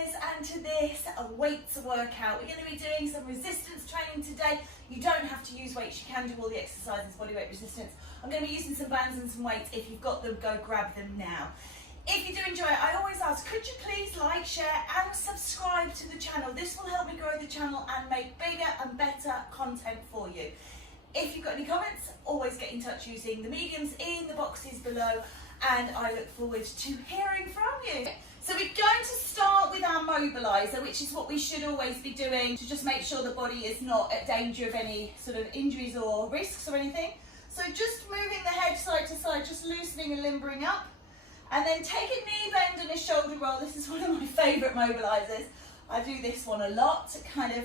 beginners, and to this weights workout. We're going to be doing some resistance training today. You don't have to use weights, you can do all the exercises, body weight resistance. I'm going to be using some bands and some weights. If you've got them, go grab them now. If you do enjoy it, I always ask, could you please like, share and subscribe to the channel? This will help me grow the channel and make bigger and better content for you. If you've got any comments, always get in touch using the mediums in the boxes below, and I look forward to hearing from you. So we're going to start with our mobiliser, which is what we should always be doing to just make sure the body is not at danger of any sort of injuries or risks or anything. So just moving the head side to side, just loosening and limbering up. And then take a knee bend and a shoulder roll. This is one of my favourite mobilisers. I do this one a lot. It kind of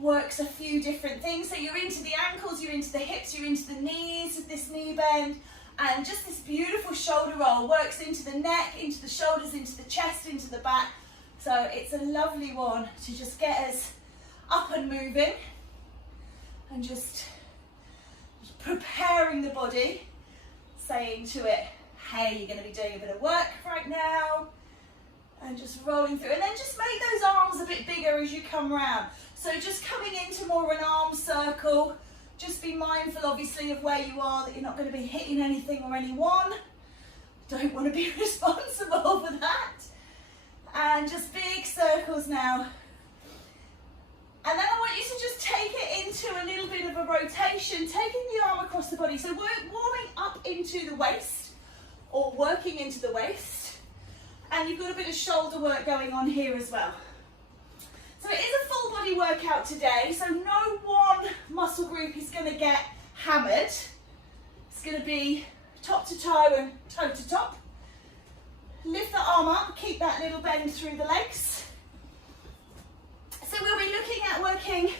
works a few different things. So you're into the ankles, you're into the hips, you're into the knees with this knee bend. And just this beautiful shoulder roll works into the neck, into the shoulders, into the chest, into the back. So it's a lovely one to just get us up and moving and just preparing the body, saying to it, hey, you're going to be doing a bit of work right now, and just rolling through. And then just make those arms a bit bigger as you come round. So just coming into more of an arm circle. Just be mindful, obviously, of where you are, that you're not going to be hitting anything or anyone. Don't want to be responsible for that. And just big circles now. And then I want you to just take it into a little bit of a rotation, taking the arm across the body. So we're warming up into the waist, or working into the waist. And you've got a bit of shoulder work going on here as well. So it is a full body workout today, so no one muscle group is going to get hammered. It's going to be top to toe and toe to top. Lift the arm up, keep that little bend through the legs. So we'll be looking at working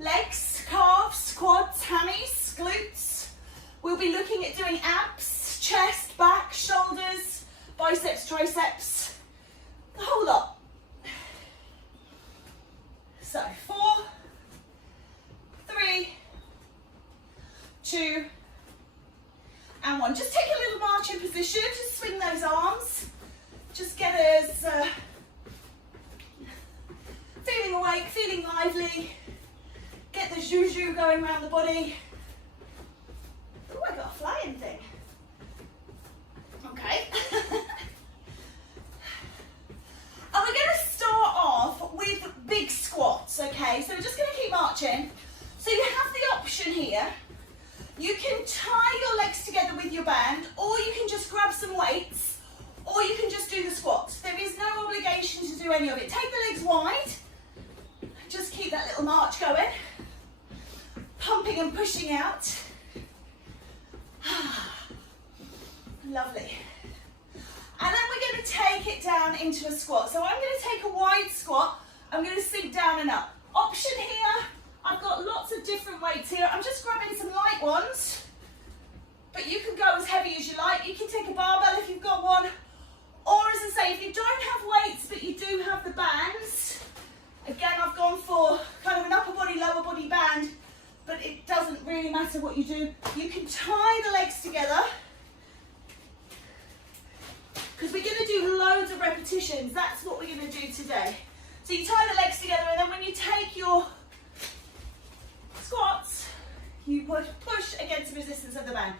legs, calves, quads, hammies, glutes. We'll be looking at doing abs, chest, back, shoulders, biceps, triceps, the whole lot. So 4, 3, 2, and 1. Just take a little marching position, just swing those arms. Just get us feeling awake, feeling lively. Get the zhu-zhu going around the body. Oh, I got a flying thing. Okay. And we're going to start off with big squats, okay? So we're just going to keep marching. So you have the option here. You can tie your legs together with your band, or you can just grab some weights, or you can just do the squats. There is no obligation to do any of it. Take the legs wide. Just keep that little march going. Pumping and pushing out. Lovely. And then we're going to take it down into a squat. So I'm going to take a wide squat. I'm going to sink down and up. Option here, I've got lots of different weights here. I'm just grabbing some light ones, but you can go as heavy as you like. You can take a barbell if you've got one. Or as I say, if you don't have weights, but you do have the bands, again, I've gone for kind of an upper body, lower body band, but it doesn't really matter what you do. You can tie the legs together, because we're going to do loads of repetitions. That's what we're going to do today. So you tie the legs together, and then when you take your squats, you push against the resistance of the band.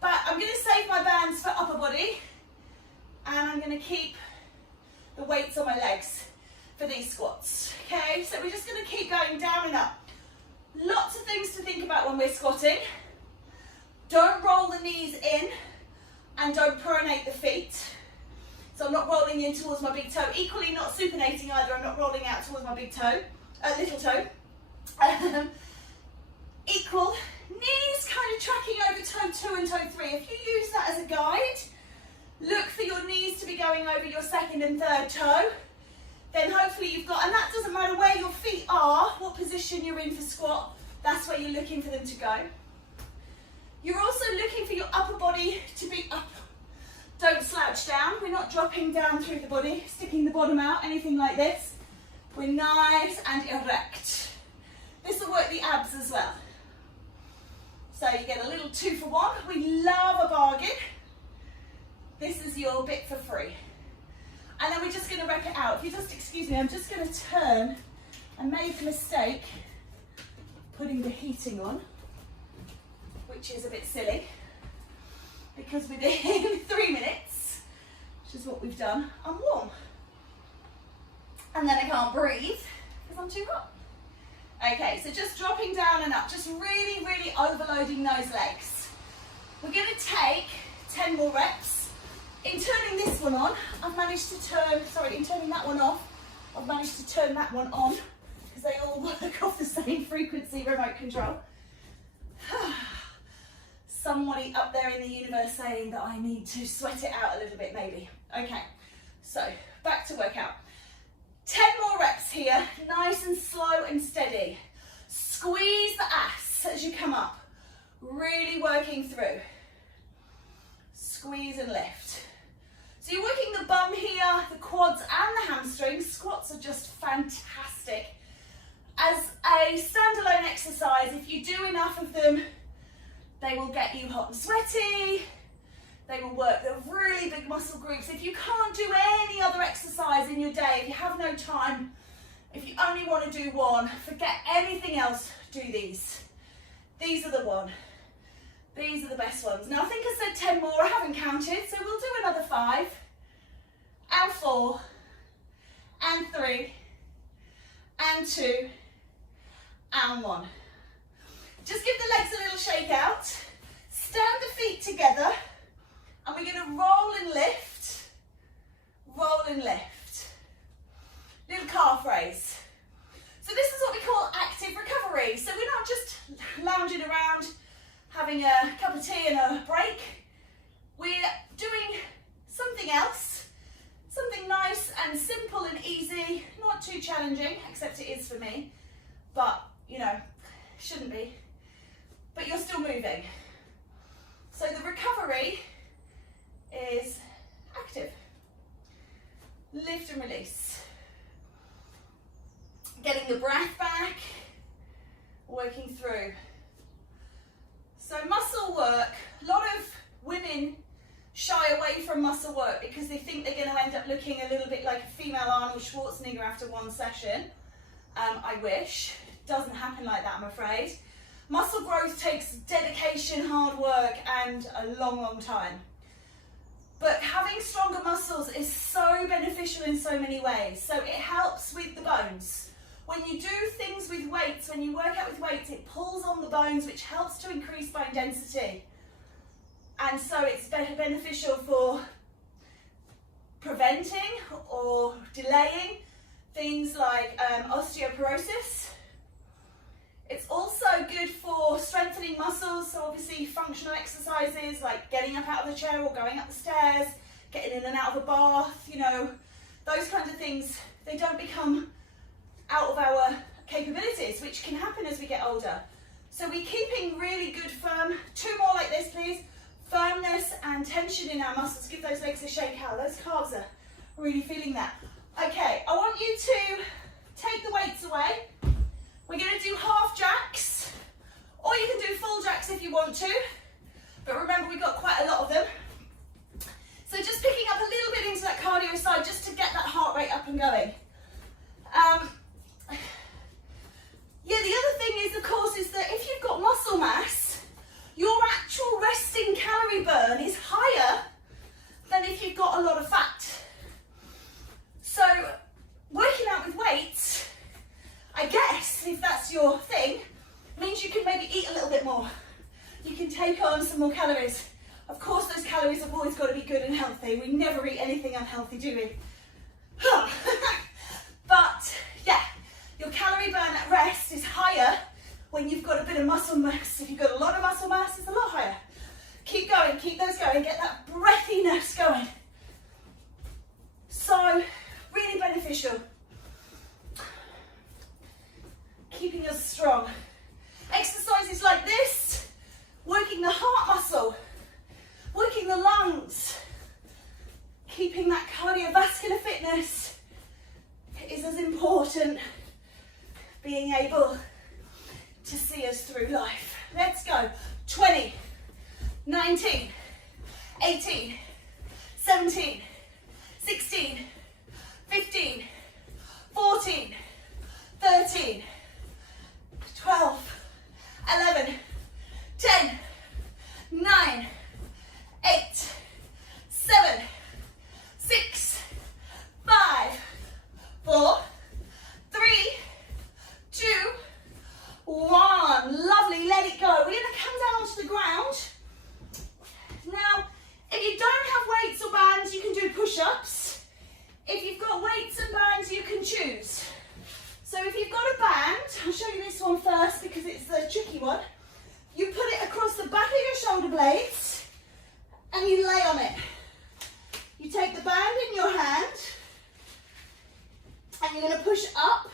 But I'm going to save my bands for upper body, and I'm going to keep the weights on my legs for these squats. Okay, so we're just going to keep going down and up. Lots of things to think about when we're squatting. Don't roll the knees in, and don't pronate the feet. So I'm not rolling in towards my big toe. Equally not supinating either. I'm not rolling out towards my big toe, little toe. Equal. Knees kind of tracking over toe 2 and toe 3. If you use that as a guide, look for your knees to be going over your second and third toe. Then hopefully you've got, and that doesn't matter where your feet are, what position you're in for squat, that's where you're looking for them to go. You're also looking for your upper body to be up. Don't slouch down. We're not dropping down through the body, sticking the bottom out, anything like this. We're nice and erect. This will work the abs as well. So you get a little 2 for 1. We love a bargain. This is your bit for free. And then we're just going to rep it out. If you just excuse me, I'm just going to turn. I made the mistake putting the heating on, which is a bit silly, because within 3 minutes, which is what we've done, I'm warm. And then I can't breathe because I'm too hot. Okay, so just dropping down and up, just really, really overloading those legs. We're going to take 10 more reps. In turning this one on, I've managed to turn, sorry, in turning that one off, I've managed to turn that one on because they all work off the same frequency, remote control. Somebody up there in the universe saying that I need to sweat it out a little bit maybe. Okay, so back to workout. 10 more reps here, nice and slow and steady. Squeeze the ass as you come up, really working through. Squeeze and lift. So you're working the bum here, the quads and the hamstrings. Squats are just fantastic. As a standalone exercise, if you do enough of them, they will get you hot and sweaty. They will work the really big muscle groups. If you can't do any other exercise in your day, if you have no time, if you only want to do one, forget anything else, do these. These are the one. These are the best ones. Now I think I said 10 more, I haven't counted, so we'll do another 5, and 4, and 3, and 2, and 1. Just give the legs a little shake out, stand the feet together, and we're going to roll and lift, roll and lift. Little calf raise. So this is what we call active recovery. So we're not just lounging around having a cup of tea and a break. We're doing something else, something nice and simple and easy, not too challenging, except it is for me, but you know, shouldn't be, but you're still moving. So the recovery is active. Lift and release. Getting the breath back, working through. So muscle work, a lot of women shy away from muscle work because they think they're going to end up looking a little bit like a female Arnold Schwarzenegger after one session. I wish. It doesn't happen like that, I'm afraid. Muscle growth takes dedication, hard work, and a long, long time. But having stronger muscles is so beneficial in so many ways. So it helps with the bones. When you do things with weights, when you work out with weights, it pulls on the bones, which helps to increase bone density. And so it's beneficial for preventing or delaying things like osteoporosis. It's also good for strengthening muscles, so obviously functional exercises like getting up out of the chair or going up the stairs, getting in and out of a bath, you know, those kinds of things, they don't become out of our capabilities, which can happen as we get older. So we're keeping really good firm, 2 more like this please, firmness and tension in our muscles. Give those legs a shake out, those calves are really feeling that. Okay, I want you to take the weights away. We're going to do half jacks, or you can do full jacks if you want to, but remember we've got quite a lot of them. So just picking up a little bit into that cardio side just to get that heart rate up and going. Yeah, the other thing is, of course, is that if you've got muscle mass, your actual resting calorie burn is higher than if you've got a lot of fat. So working out with weights, I guess, if that's your thing, means you can maybe eat a little bit more. You can take on some more calories. Of course, those calories have always got to be good and healthy. We never eat anything unhealthy, do we? But yeah, your calorie burn at rest is higher when you've got a bit of muscle mass. If you've got a lot of muscle mass, it's a lot higher. Keep going, keep those going, get that breathiness going. So, really beneficial. Keeping us strong. Exercises like this, working the heart muscle, working the lungs, keeping that cardiovascular fitness is as important. Being able to see us through life. Let's go. 20, 19, 18, 17, 16, 15, 14, 13, 12, 11, 10, 9, 8, 7, 6, 5, 4, 3, 2, 1. Lovely, let it go. We're going to come down onto the ground. Now, if you don't have weights or bands, you can do push-ups. If you've got weights and bands, you can choose. So if you've got a band, I'll show you this one first because it's the tricky one. You put it across the back of your shoulder blades and you lay on it. You take the band in your hand and you're going to push up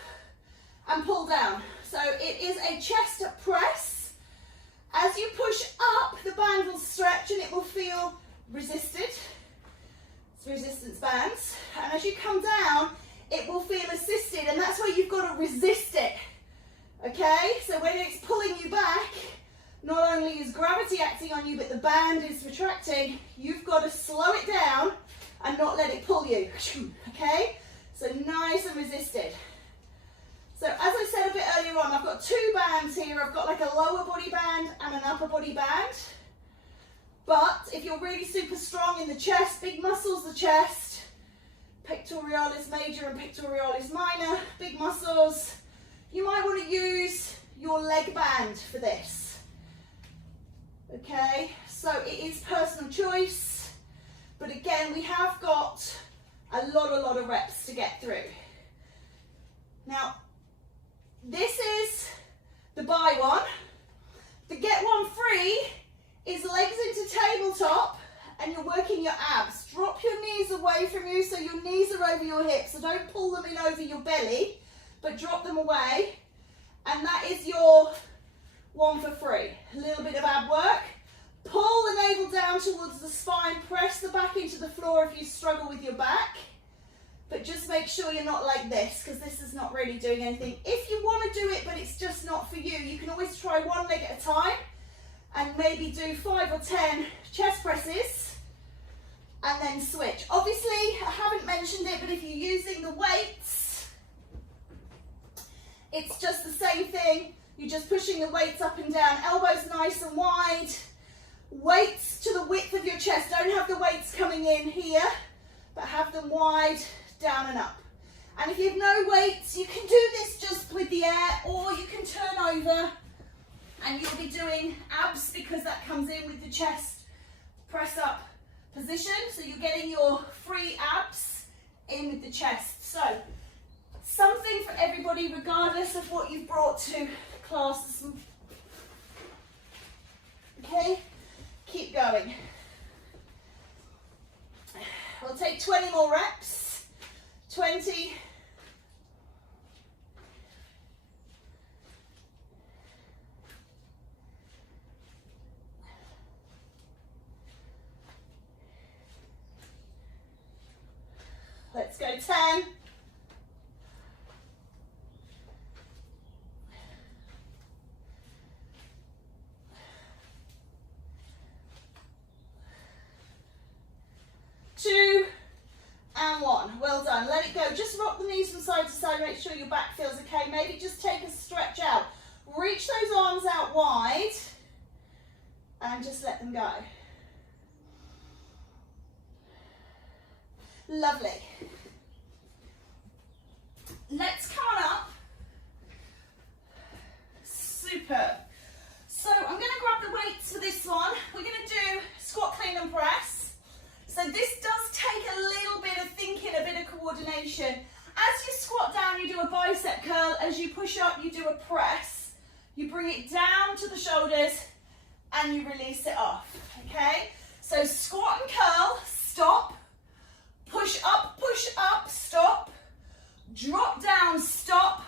and pull down. So it is a chest press. As you push up, the band will stretch and it will feel resisted. It's resistance bands. And as you come down, it will feel assisted, and that's where you've got to resist it. Okay? So when it's pulling you back, not only is gravity acting on you, but the band is retracting, you've got to slow it down and not let it pull you. Okay? So nice and resisted. So as I said a bit earlier on, I've got two bands here. I've got like a lower body band and an upper body band. But if you're really super strong in the chest, big muscles, the chest, pectoralis major and pectoralis minor, big muscles, you might want to use your leg band for this. Okay, so it is personal choice, but again, we have got a lot of reps to get through. Now, this is the buy one. The get one free is legs into tabletop and you're working your abs. Drop your knees away from you so your knees are over your hips. So don't pull them in over your belly, but drop them away. And that is your one for free. A little bit of ab work. Pull the navel down towards the spine. Press the back into the floor if you struggle with your back. But just make sure you're not like this, because this is not really doing anything. If you want to do it, but it's just not for you, you can always try one leg at a time and maybe do 5 or 10 chest presses and then switch. Obviously, I haven't mentioned it, but if you're using the weights, it's just the same thing. You're just pushing the weights up and down, elbows nice and wide, weights to the width of your chest. Don't have the weights coming in here, but have them wide, down and up. And if you have no weights, you can do this just with the air, or you can turn over and you'll be doing abs because that comes in with the chest press up position. So you're getting your free abs in with the chest. So something for everybody regardless of what you've brought to class. Okay, keep going. We'll take 20 more reps. 20. Let's go 10. Two. And 1. Well done. Let it go. Just rock the knees from side to side. Make sure your back feels okay. Maybe just take a stretch out. Reach those arms out wide and just let them go. Lovely. Let's come on up. Superb. So I'm going to grab the weights for this one. We're going to do squat, clean and press. So this does take a little bit of thinking, a bit of coordination. As you squat down, you do a bicep curl. As you push up, you do a press. You bring it down to the shoulders and you release it off, okay? So squat and curl, stop, push up, stop, drop down, stop,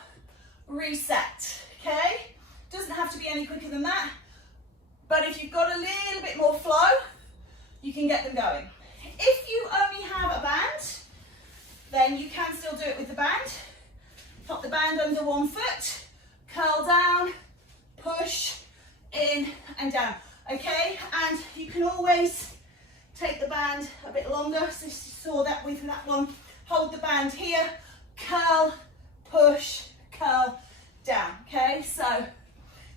reset, okay? Doesn't have to be any quicker than that, but if you've got a little bit more flow, you can get them going. If you only have a band, then you can still do it with the band. Pop the band under one foot, curl down, push, in and down, okay? And you can always take the band a bit longer, so you saw that with that one, hold the band here, curl, push, curl, down, okay? So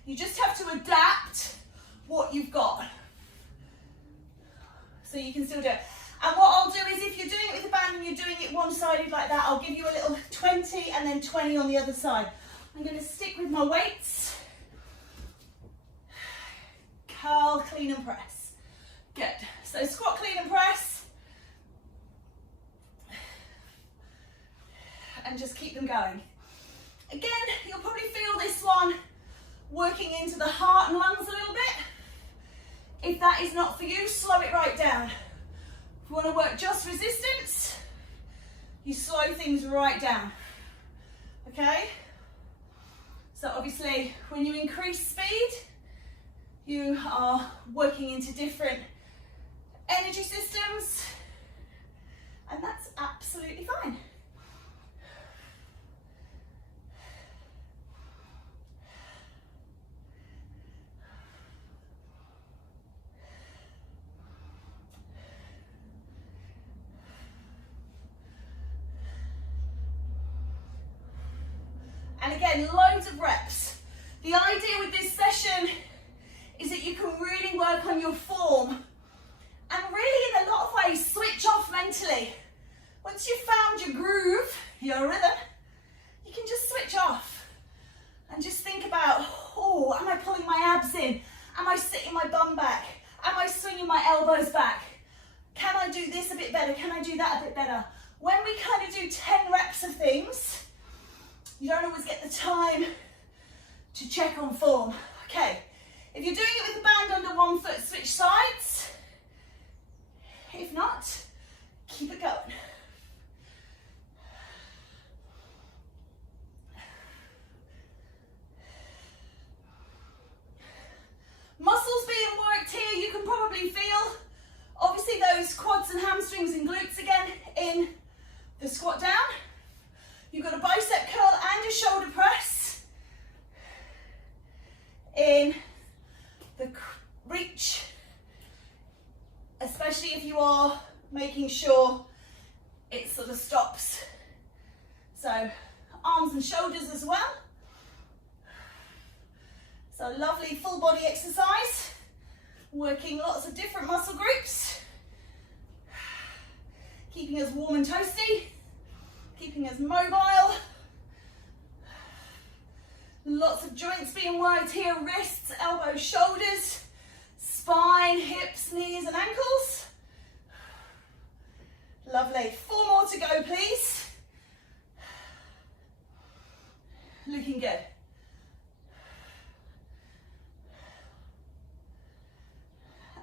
you just have to adapt what you've got. So you can still do it. And what I'll do is if you're doing it with the band and you're doing it one-sided like that, I'll give you a little 20 and then 20 on the other side. I'm going to stick with my weights. Curl, clean and press. Good. So squat, clean and press. And just keep them going. Again, you'll probably feel this one working into the heart and lungs a little bit. If that is not for you, slow it right down. If you want to work just resistance, you slow things right down. Okay? So obviously, when you increase speed, you are working into different energy systems, and that's absolutely fine. And again, loads of reps. The idea with this session is that you can really work on your form and really in a lot of ways switch off mentally. Once you've found your groove, your rhythm, you can just switch off and just think about, oh, am I pulling my abs in? Am I sitting my bum back? Am I swinging my elbows back? Can I do this a bit better? Can I do that a bit better? When we kind of do 10 reps of things, you don't always get the time to check on form. Okay, if you're doing it with the band under one foot, switch sides. If not, keep it going. Muscles being worked here, you can probably feel, obviously those quads and hamstrings and glutes again in the squat down. You've got a bicep curl and a shoulder press in the reach, especially if you are making sure it sort of stops. So arms and shoulders as well. So lovely full body exercise, working lots of different muscle groups, keeping us warm and toasty, keeping us mobile. Lots of joints being worked here, wrists, elbows, shoulders, spine, hips, knees and ankles. Lovely. 4 more to go, please. Looking good.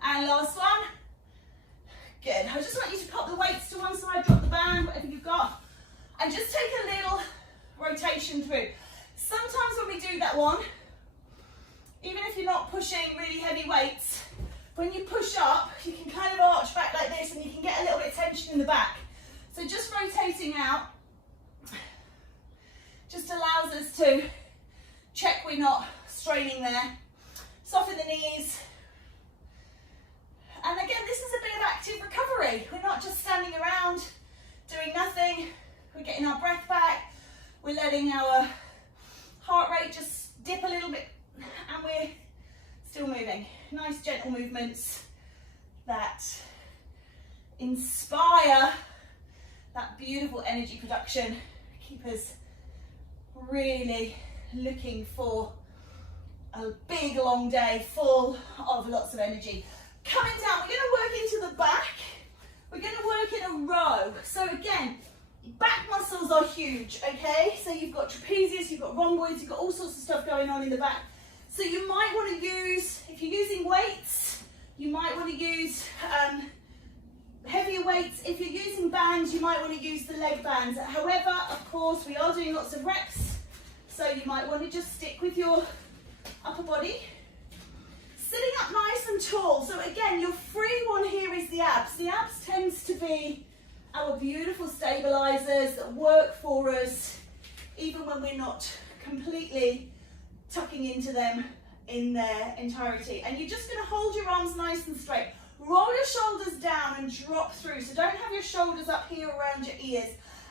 And last one. Good. I just want you to pop the weights to one side, drop the band, whatever you've got, and just take a little rotation through. Sometimes when we do that one, even if you're not pushing really heavy weights, when you push up, you can kind of arch back like this and you can get a little bit of tension in the back. So just rotating out just allows us to check we're not straining there. Soften the knees. And again, this is a bit of active recovery. We're not just standing around doing nothing. We're getting our breath back. We're letting our heart rate just dip a little bit and we're still moving. Nice gentle movements that inspire that beautiful energy production. Keep us really looking for a big long day full of lots of energy. Coming down, we're going to work into the back. We're going to work in a row. So again, back muscles are huge, okay? So you've got trapezius, you've got rhomboids, you've got all sorts of stuff going on in the back. So you might want to use, if you're using weights, you might want to use heavier weights. If you're using bands, you might want to use the leg bands. However, of course, we are doing lots of reps, so you might want to just stick with your upper body. Sitting up nice and tall. So again, your free one here is the abs. The abs tends to be our beautiful stabilizers that work for us even when we're not completely tucking into them in their entirety. And you're just going to hold your arms nice and straight. Roll your shoulders down and drop through. So don't have your shoulders up here around your ears.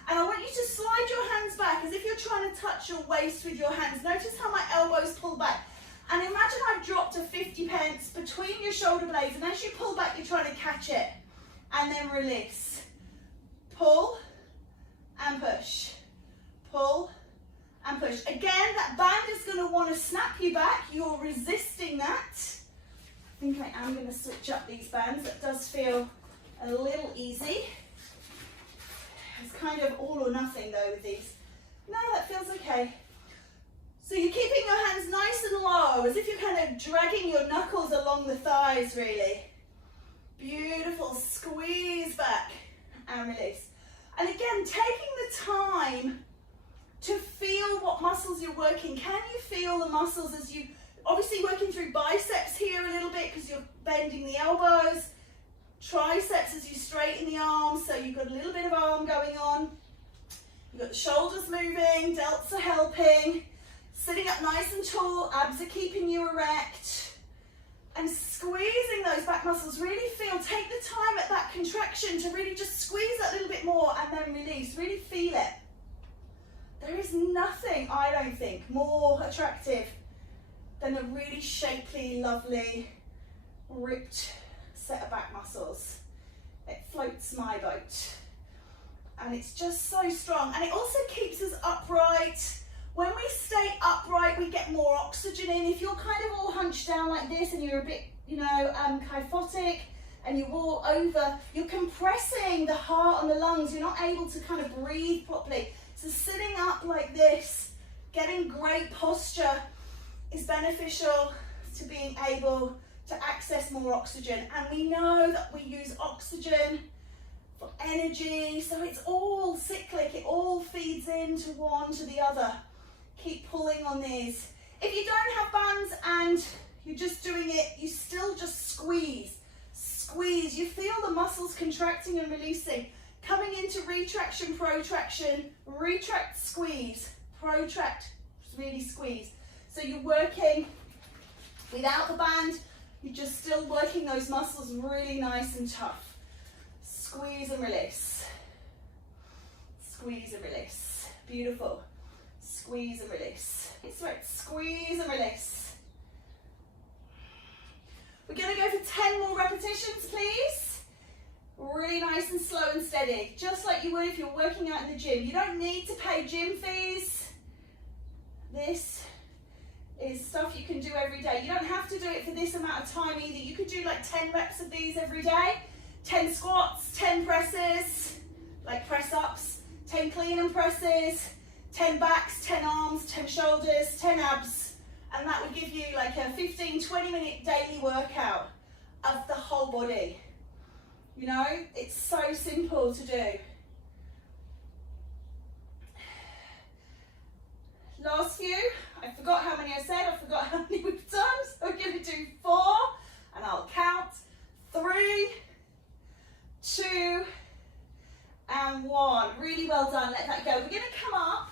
And I want you to slide your hands back as if you're trying to touch your waist with your hands. Notice how my elbows pull back. And imagine I've dropped a 50p between your shoulder blades, and as you pull back, you're trying to catch it. And then release. Pull and push. Pull and push. Again, that band is going to want to snap you back. You're resisting that. I think I am going to switch up these bands. That does feel a little easy. It's kind of all or nothing though with these. No, that feels okay. So you're keeping your hands nice and low, as if you're kind of dragging your knuckles along the thighs, really. Beautiful. Squeeze back and release. And again, taking the time to feel what muscles you're working. Can you feel the muscles as you, obviously working through biceps here a little bit because you're bending the elbows, triceps as you straighten the arms, so you've got a little bit of arm going on. You've got the shoulders moving, delts are helping. Sitting up nice and tall, abs are keeping you erect. And squeezing those back muscles, really feel, take the time at that contraction to really just squeeze that little bit more and then release, really feel it. There is nothing, I don't think, more attractive than a really shapely, lovely, ripped set of back muscles. It floats my boat. And it's just so strong. And it also keeps us upright. When we stay upright, we get more oxygen in. If you're kind of all hunched down like this and you're a bit, kyphotic, and you walk over, you're compressing the heart and the lungs. You're not able to kind of breathe properly. So sitting up like this, getting great posture is beneficial to being able to access more oxygen. And we know that we use oxygen for energy, so it's all cyclic. It all feeds into one to the other. Keep pulling on these. If you don't have bands and you're just doing it, you still just squeeze. Squeeze. You feel the muscles contracting and releasing. Coming into retraction, protraction, retract, squeeze, protract, really squeeze. So you're working without the band, you're just still working those muscles really nice and tough. Squeeze and release. Squeeze and release. Beautiful. Squeeze and release. It's right. Squeeze and release. We're going to go for 10 more repetitions, please. Really nice and slow and steady, just like you would if you're working out in the gym. You don't need to pay gym fees. This is stuff you can do every day. You don't have to do it for this amount of time either. You could do like 10 reps of these every day. 10 squats, 10 presses, like press ups, 10 clean and presses, 10 backs, 10 arms, 10 shoulders, 10 abs, and that would give you like a 15-20 minute daily workout of the whole body. You know, it's so simple to do. Last few, I forgot how many I said, I forgot how many we've done, so we're going to do 4, and I'll count. 3, 2, and 1. Really well done, let that go. We're going to come up.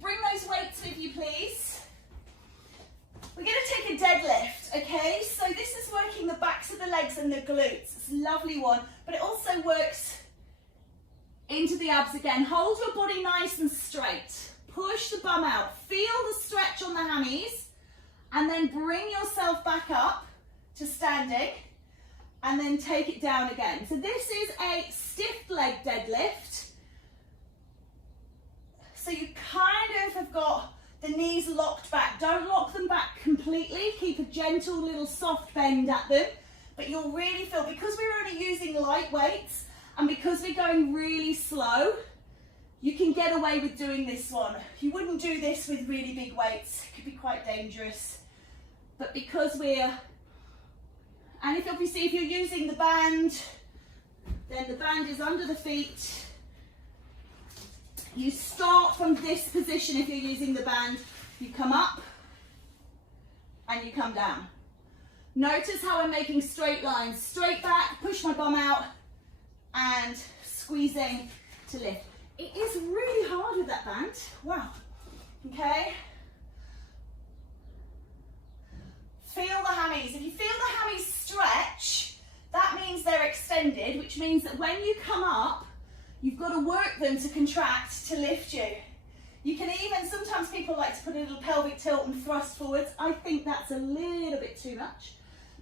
Bring those weights with you, please. We're going to take a deadlift, okay? So this is working the backs of the legs and the glutes. It's a lovely one, but it also works into the abs again. Hold your body nice and straight. Push the bum out. Feel the stretch on the hammies, and then bring yourself back up to standing, and then take it down again. So this is a stiff leg deadlift. So you kind of have got the knees locked back. Don't lock them back completely. Keep a gentle little soft bend at them. But you'll really feel, because we're only using light weights and because we're going really slow, you can get away with doing this one. You wouldn't do this with really big weights. It could be quite dangerous. But because we're, and if obviously if you're using the band, then the band is under the feet. You start from this position if you're using the band. You come up and you come down. Notice how I'm making straight lines. Straight back, push my bum out, and squeezing to lift. It is really hard with that band. Wow. Okay. Feel the hammies. If you feel the hammies stretch, that means they're extended, which means that when you come up, You've got to work them to contract to lift you. You can even, sometimes people like to put a little pelvic tilt and thrust forwards. I think that's a little bit too much,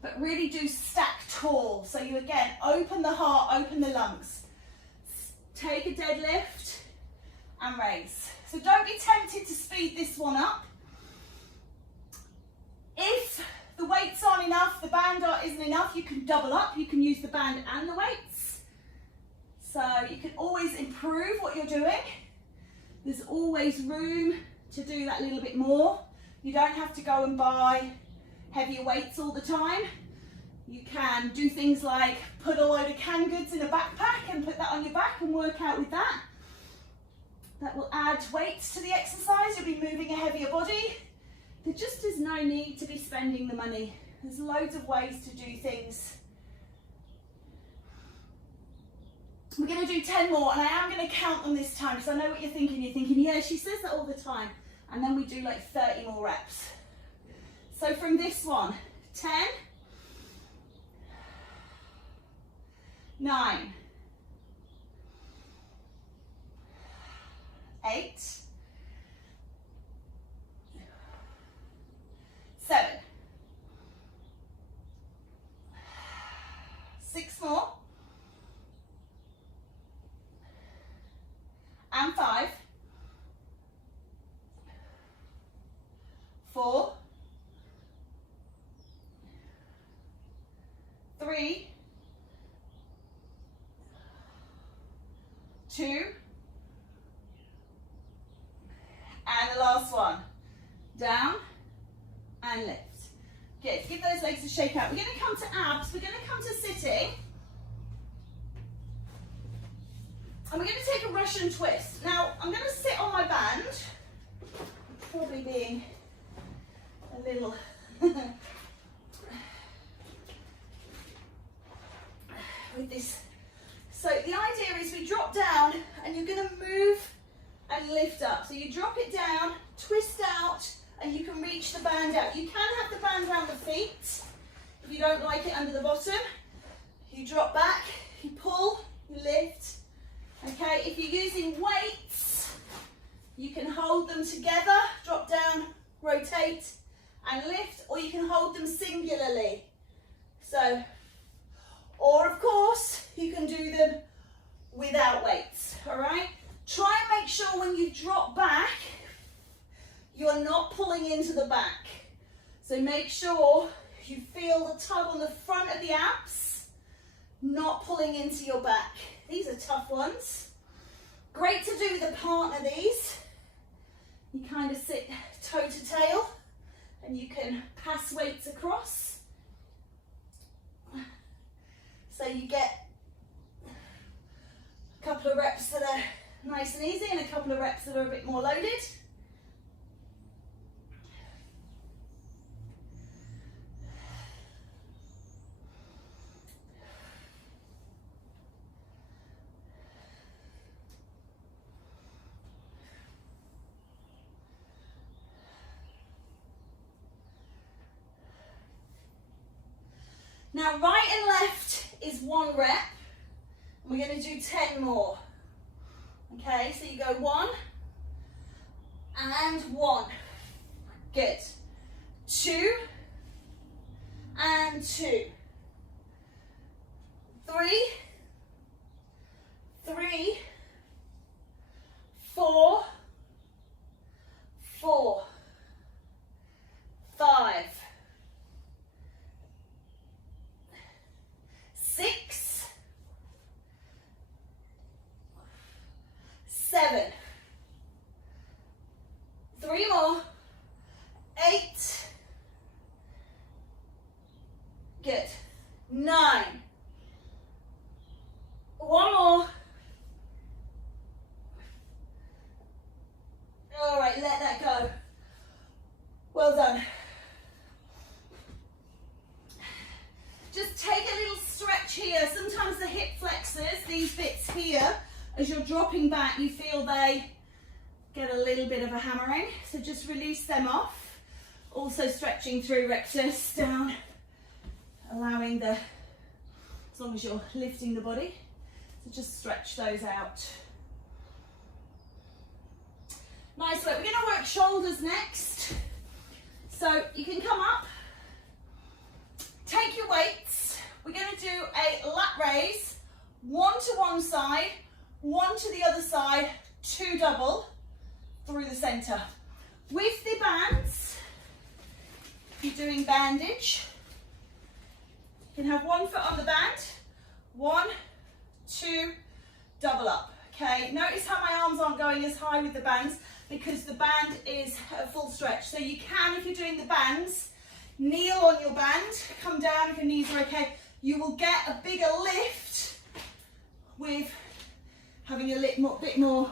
but really do stack tall. So you again, open the heart, open the lungs. Take a deadlift and raise. So don't be tempted to speed this one up. If the weights aren't enough, the band isn't enough, you can double up. You can use the band and the weights. So you can always improve what you're doing. There's always room to do that little bit more. You don't have to go and buy heavier weights all the time. You can do things like put a load of canned goods in a backpack and put that on your back and work out with that. That will add weight to the exercise. You'll be moving a heavier body. There just is no need to be spending the money. There's loads of ways to do things. We're going to do 10 more, and I am going to count them this time because I know what you're thinking. You're thinking, yeah, she says that all the time. And then we do like 30 more reps. So from this one, 10, 9, 8, 7, 6 more, and 5, 4, 3, 2, and the last one. Down and lift. Good. Give those legs a shake out. We're going to come to abs. We're going to come to sitting. And we're going to take a Russian twist. Now, I'm going to sit on my band. Probably being a little... with this. So the idea is we drop down and you're going to move and lift up. So you drop it down, twist out, and you can reach the band out. You can have the band around the feet if you don't like it under the bottom. You drop back, you pull, you lift. Okay, if you're using weights, you can hold them together, drop down, rotate, and lift, or you can hold them singularly. So, or of course, you can do them without weights, all right? Try and make sure when you drop back, you're not pulling into the back. So make sure you feel the tug on the front of the abs, not pulling into your back. These are tough ones. Great to do with a partner, these. You kind of sit toe to tail and you can pass weights across. So you get a couple of reps that are nice and easy and a couple of reps that are a bit more loaded. Now, right and left is 1 rep. We're going to do 10 more. Okay, so you go 1 and 1. Good. 2 and 2. 3, 3, 4, 4, 5, 6, 7, 3 more, 8, good, 9, 1 more, all right, let that go, well done. Just take a little stretch here. Sometimes the hip flexors, these bits here, as you're dropping back, you feel they get a little bit of a hammering. So just release them off. Also stretching through rectus down, allowing the, as long as you're lifting the body. So just stretch those out. Nice work. We're going to work shoulders next. So you can come up, take your weights. We're going to do a lat raise, one to one side, one to the other side, two double through the center. With the bands, if you're doing bandage, you can have one foot on the band, 1, 2, double up. Okay, notice how my arms aren't going as high with the bands because the band is a full stretch. So you can, if you're doing the bands, kneel on your band, come down if your knees are okay. You will get a bigger lift with having a bit more,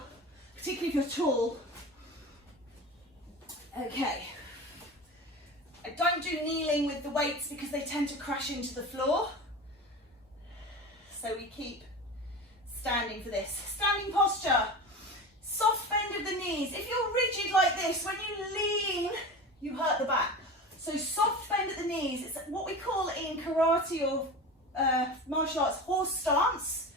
particularly if you're tall. Okay. I don't do kneeling with the weights because they tend to crash into the floor. So we keep standing for this. Standing posture. Soft bend of the knees. If you're rigid like this, when you lean, you hurt the back. So soft bend at the knees. It's what we call in karate or martial arts horse stance.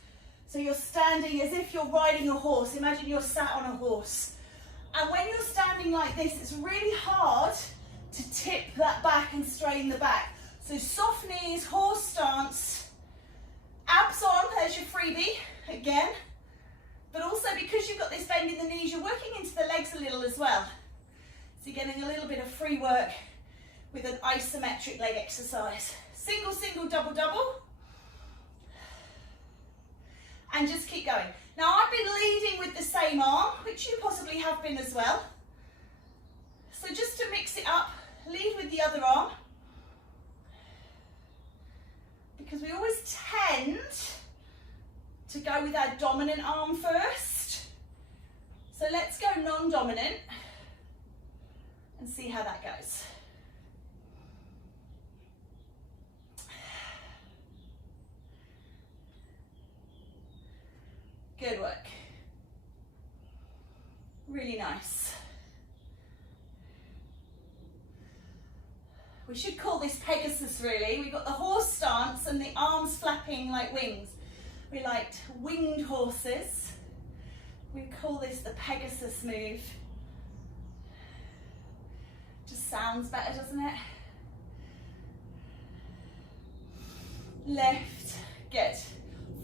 So you're standing as if you're riding a horse. Imagine you're sat on a horse. And when you're standing like this, it's really hard to tip that back and strain the back. So soft knees, horse stance, abs on, there's your freebie again. But also because you've got this bend in the knees, you're working into the legs a little as well. So you're getting a little bit of free work with an isometric leg exercise. Single, single, double, double. And just keep going. Now I've been leading with the same arm, which you possibly have been as well. So just to mix it up, lead with the other arm. Because we always tend to go with our dominant arm first. So let's go non-dominant and see how that goes. Good work. Really nice. We should call this Pegasus really. We've got the horse stance and the arms flapping like wings. We liked winged horses. We call this the Pegasus move. Just sounds better, doesn't it? Left, good.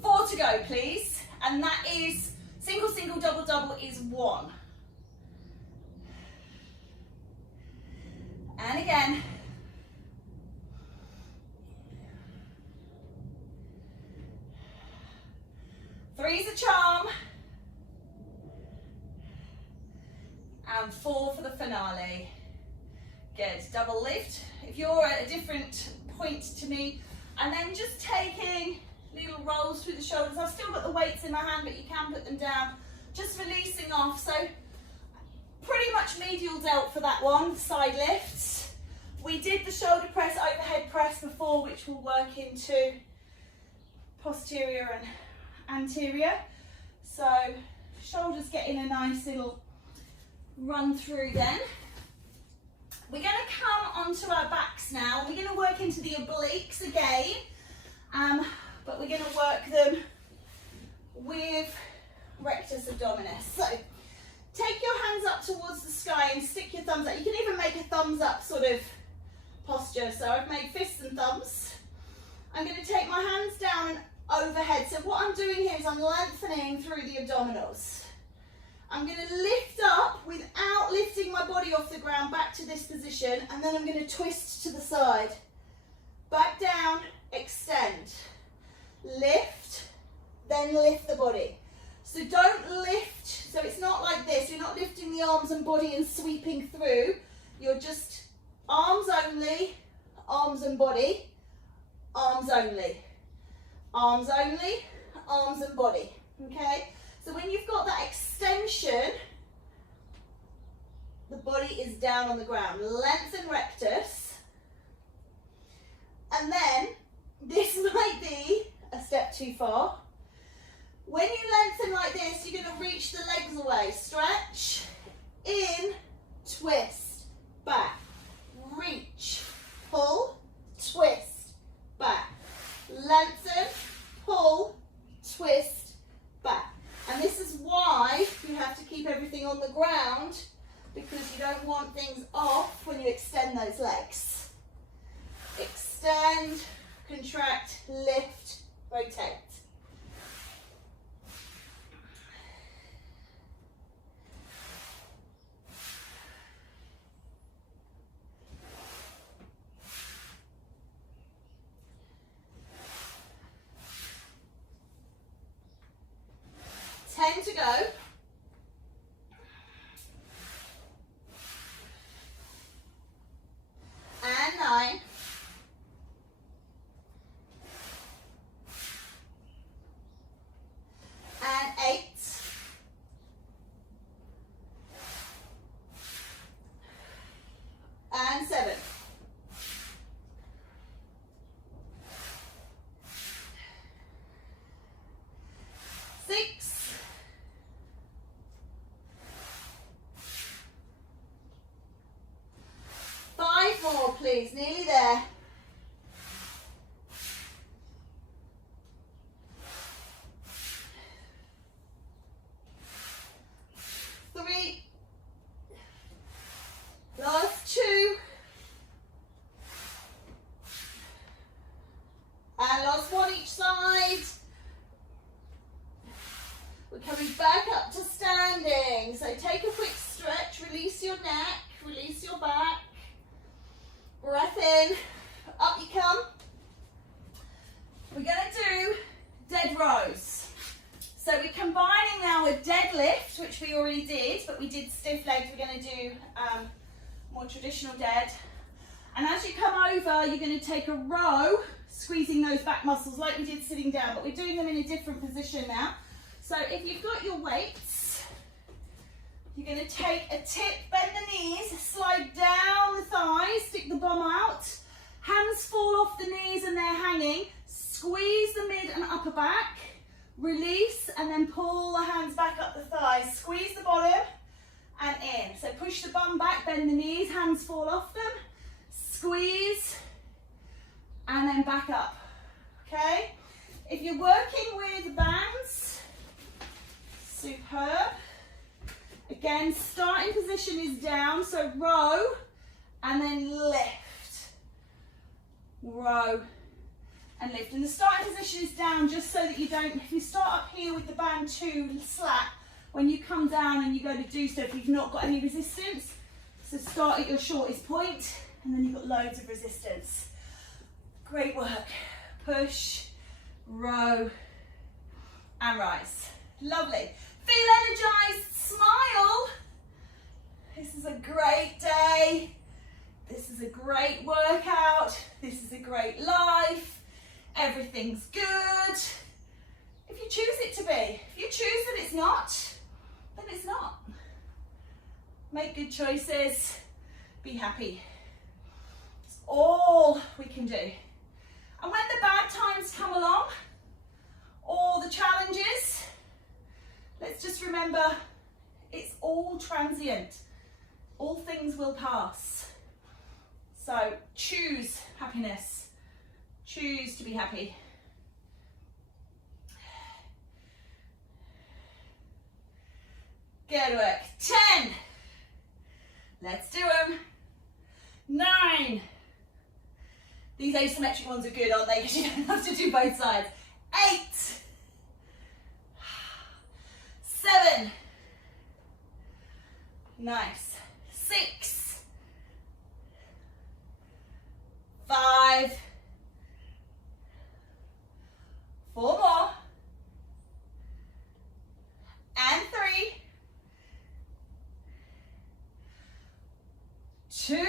4 to go, please. And that is single, single, double, double is 1. And again. Three's a charm. And 4 for the finale. Good, double lift. If you're at a different point to me, and then just taking little rolls through the shoulders. I've still got the weights in my hand, but you can put them down. Just releasing off. So pretty much medial delt for that one, side lifts. We did the shoulder press, overhead press before, which will work into posterior and anterior. So shoulders getting a nice little run through then. We're going to come onto our backs now. We're going to work into the obliques again, but we're going to work them with rectus abdominis. So take your hands up towards the sky and stick your thumbs out. You can even make a thumbs up sort of posture. So I've made fists and thumbs. I'm going to take my hands down and overhead. So what I'm doing here is I'm lengthening through the abdominals. I'm going to lift up without lifting my body off the ground back to this position, and then I'm going to twist to the side. Back down, extend. Lift, then lift the body. So don't lift, so it's not like this. You're not lifting the arms and body and sweeping through. You're just arms only, arms and body, arms only. Arms only, arms and body, okay? So when you've got that extension, the body is down on the ground. Lengthen rectus. And then, this might be a step too far. When you lengthen like this, you're going to reach the legs away. Stretch, in, twist, back. Reach, pull, twist, back. Lengthen, pull, twist, you extend those legs. Extend, contract, lift, rotate. To go. And 9. And 8. And 7. 6. 5 more, please. Nearly there. 3. Last 2. And last 1 each side. We're coming back up to standing. So take a quick stretch, release your neck, release your back. Breath in, up you come. We're going to do dead rows. So we're combining now a deadlift, which we already did, but we did stiff legs. We're going to do more traditional dead. And as you come over, you're going to take a row, squeezing those back muscles like we did sitting down, but we're doing them in a different position now. So if you've got your weights, you're going to take a tip, bend the knees, slide down the thighs, stick the bum out, hands fall off the knees and they're hanging, squeeze the mid and upper back, release and then pull the hands back up the thighs, squeeze the bottom and in. So push the bum back, bend the knees, hands fall off them, squeeze and then back up, okay? If you're working with bands, superb. Again, starting position is down, so row and then lift. Row and lift. And the starting position is down just so that you don't, if you start up here with the band too slack, when you come down and you go to do stuff, you've not got any resistance. So start at your shortest point and then you've got loads of resistance. Great work. Push, row and rise. Lovely. Feel energized, smile. This is a great day. This is a great workout. This is a great life. Everything's good. If you choose it to be. If you choose that it's not, then it's not. Make good choices. Be happy. It's all we can do. And when the bad times come along, or the challenges, let's just remember, it's all transient. All things will pass. So choose happiness. Choose to be happy. Good work. 10. Let's do them. 9. These asymmetric ones are good, aren't they? Because you don't have to do both sides. 8. 7. Nice. 6. 5. 4 more. And 3. 2.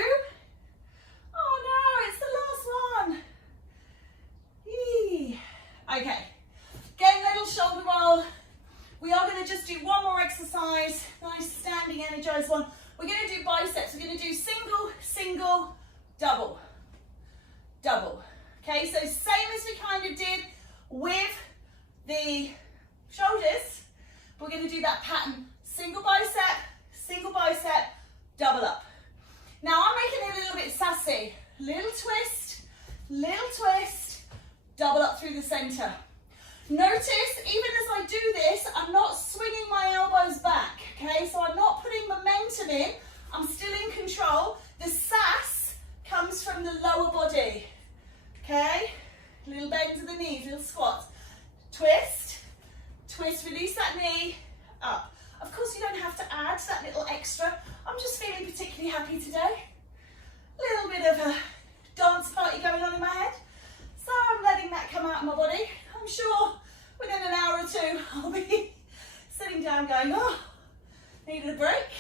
Oh no, it's the last one. Eee. Okay. Getting a little shoulder roll. We are going to just do one more exercise. Nice standing energized one. We're going to do biceps. We're going to do single, single, double. Double. Okay, so same as we kind of did with the shoulders. We're going to do that pattern. Single bicep, double up. Now I'm making it a little bit sassy. Little twist, double up through the center. Notice, even as I do this, I'm not swinging my elbows back, okay? So I'm not putting momentum in. I'm still in control. The sass comes from the lower body, okay? Little bend to the knees, little squats. Twist, twist, release that knee, up. Of course, you don't have to add that little extra. I'm just feeling particularly happy today. Little bit of a dance party going on in my head. So I'm letting that come out of my body. I'm sure within an hour or two, I'll be sitting down going, oh, needed a break.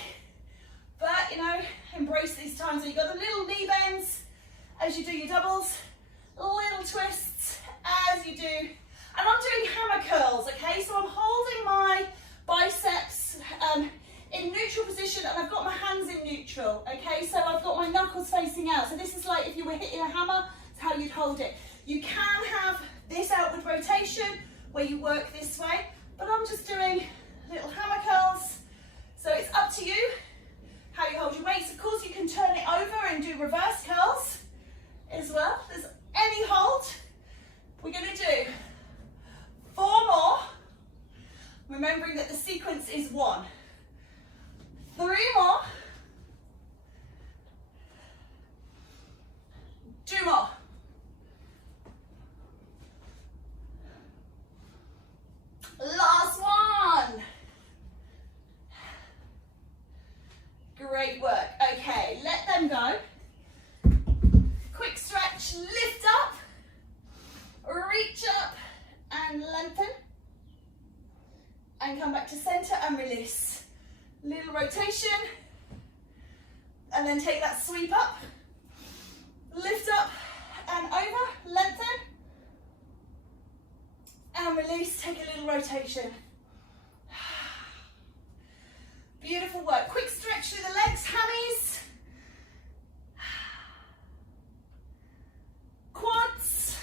But, you know, embrace these times. So you've got the little knee bends as you do your doubles, little twists as you do. And I'm doing hammer curls, okay? So I'm holding my biceps in neutral position, and I've got my hands in neutral, okay? So I've got my knuckles facing out. So this is like if you were hitting a hammer, it's how you'd hold it. You can have this outward rotation where you work this way, but I'm just doing little hammer curls. So it's up to you how you hold your weights. Of course, you can turn it over and do reverse curls as well. There's any hold. We're going to do 4 more, remembering that the sequence is 1. 3 more. 2 more. Last one. Great work. Okay, let them go. Quick stretch, lift up, reach up and lengthen. And come back to center and release. Little rotation. And then take that sweep up. Lift up and over, lengthen. And release, take a little rotation. Beautiful work. Quick stretch through the legs, hammies. Quads.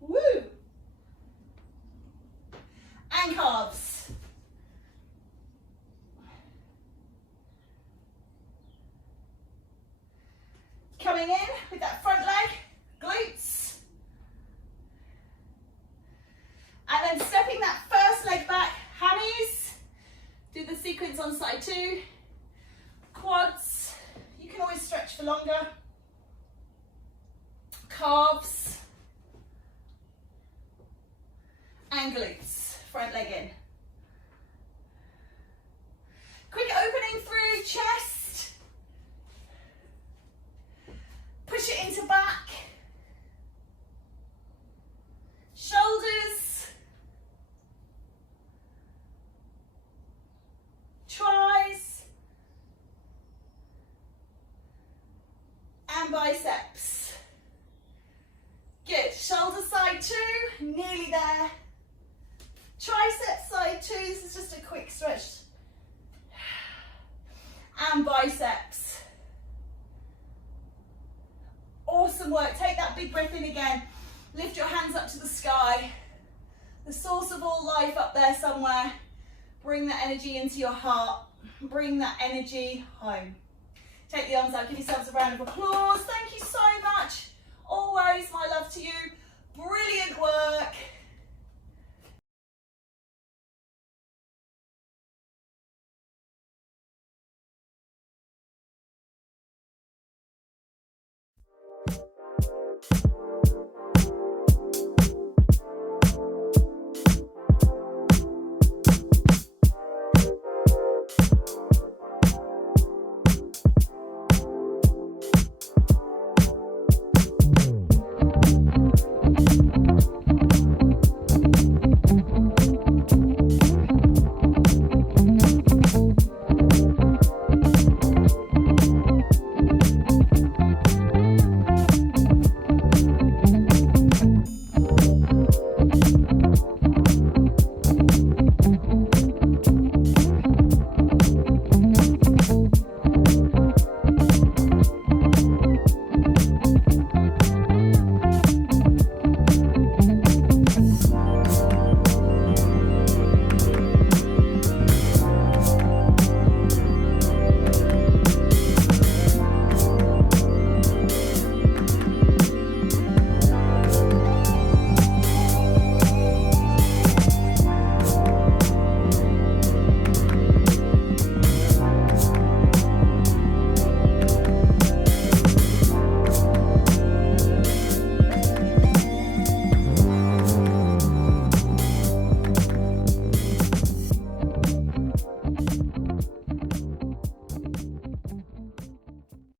Woo. And calves. Coming in with that front leg, glutes. And then stepping that first leg back, hammies. Do the sequence on side 2. Quads. You can always stretch for longer. Calves. And glutes. Front leg in. Quick opening through chest. Push it into back. Shoulders. Tries. And biceps. Good. Shoulder side 2, nearly there. Tricep side 2, this is just a quick stretch. And biceps. Awesome work. Take that big breath in again. Lift your hands up to the sky. The source of all life up there somewhere. Bring that energy into your heart. Bring that energy home. Take the arms out. Give yourselves a round of applause.